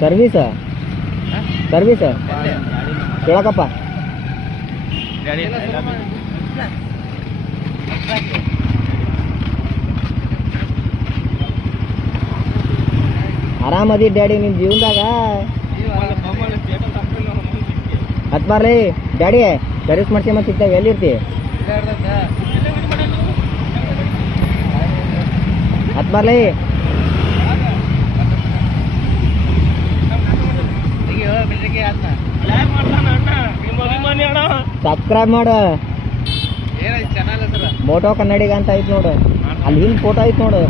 Service service ಕೇಳಕಪ್ಪ. ಆರಾಮದಿ daddy ನಿನ್ನ ಜೀವನದಾಗ. ಹತ್ ಬಾರ್ಲಿ ಡ್ಯಾಡಿ, ಸರ್ವಿಸ್ ಮಾಡ್ಸಿ ಮತ್ತೆ ಸಿಗ್ತಾವೆ. ಎಲ್ಲಿರ್ತಿ? ಹತ್ ಬಾರ್ಲಿ. ಸಬ್ಸ್ಕ್ರೈಬ್ ಮಾಡು. ಮೋಟೋ ಕನ್ನಡಿಗ ಅಂತ ಐತ್ ನೋಡು, ಅಲ್ಲಿ ಹಿಂಗ್ ಫೋಟೋ ಐತ್ ನೋಡು.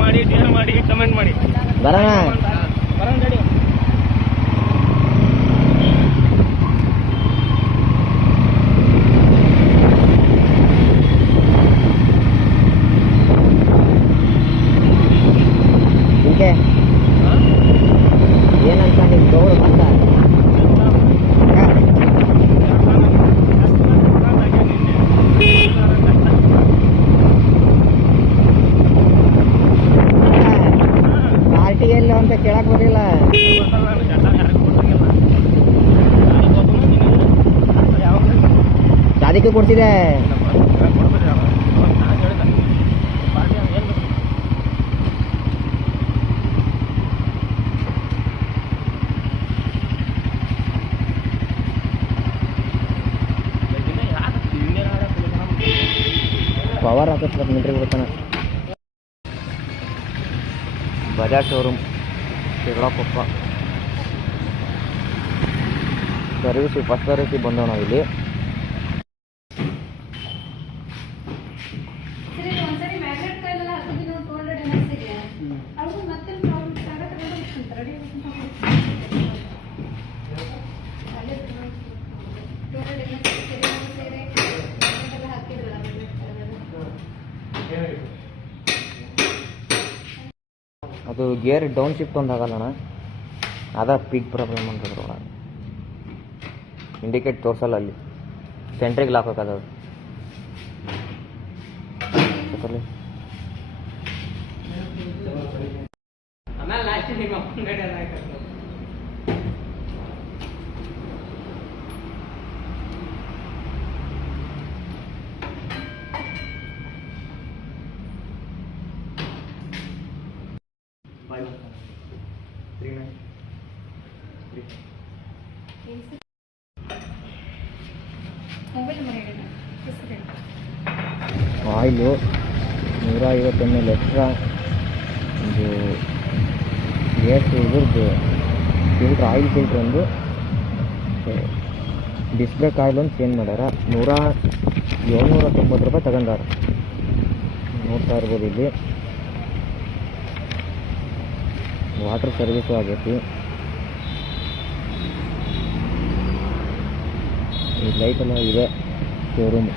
ಮಾಡಿ ಶೇರ್ ಮಾಡಿ ಕಮೆಂಟ್ ಮಾಡಿ. ಬರೋಣ. ಹಿಂಗೆ ಏನಂತ ನೀವು ತಗೊಳ್ಳು ಮತ್ತ. ಪಾರ್ಟಿಯಲ್ಲಿ ಅಂತ ಕೇಳಕ್ ಬರಲಿಲ್ಲ. ಅದಕ್ಕೆ ಕೊಡ್ತಿದೆ. ಪವರ್ ಹಾಕತ್ ಮಿಲ್ಟ್ರಿ ಬಿಡ್ತಾನ. Bajaj showroom Shiralakoppa. Service first service ಬಂದವು ನಾವು ಇಲ್ಲಿ. ಅದು ಗೇರ್ ಡೌನ್ ಶಿಫ್ಟ್ ಒಂದು ಆಗಲ್ಲಣ್ಣ, ಅದ ಪಿಗ್ ಪ್ರಾಬ್ಲಮ್ ಅಂತಂದ್ರೆ ಒಳಗೆ ಇಂಡಿಕೇಟ್ ತೋರಿಸಲ್ಲ. ಅಲ್ಲಿ ಸೆಂಟ್ರಿಗೆ ಲಾಕ್ ಹಾಕೋದು. Oil 150 ml extra. ಒಂದು ಇದ್ರದ್ದು ಫಿಲ್ಟ್ರ್, ಆಯಿಲ್ ಫಿಲ್ಟ್ರ್ ಒಂದು, ಡಿಸ್ಬ್ರೇಕ್ ಆಯಿಲ್ ಒಂದು ಚೇಂಜ್ ಮಾಡ್ಯಾರ. 790 ರೂಪಾಯಿ ತಗೊಂಡಾರ. ನೋಡ್ತಾ ಇರ್ಬೋದು ಇಲ್ಲಿ. ವಾಟರ್ ಸರ್ವಿಸು ಆಗೈತಿ. ಈ ಲೈಟೆಲ್ಲ ಇದೆ ಶೋರೂಮ್.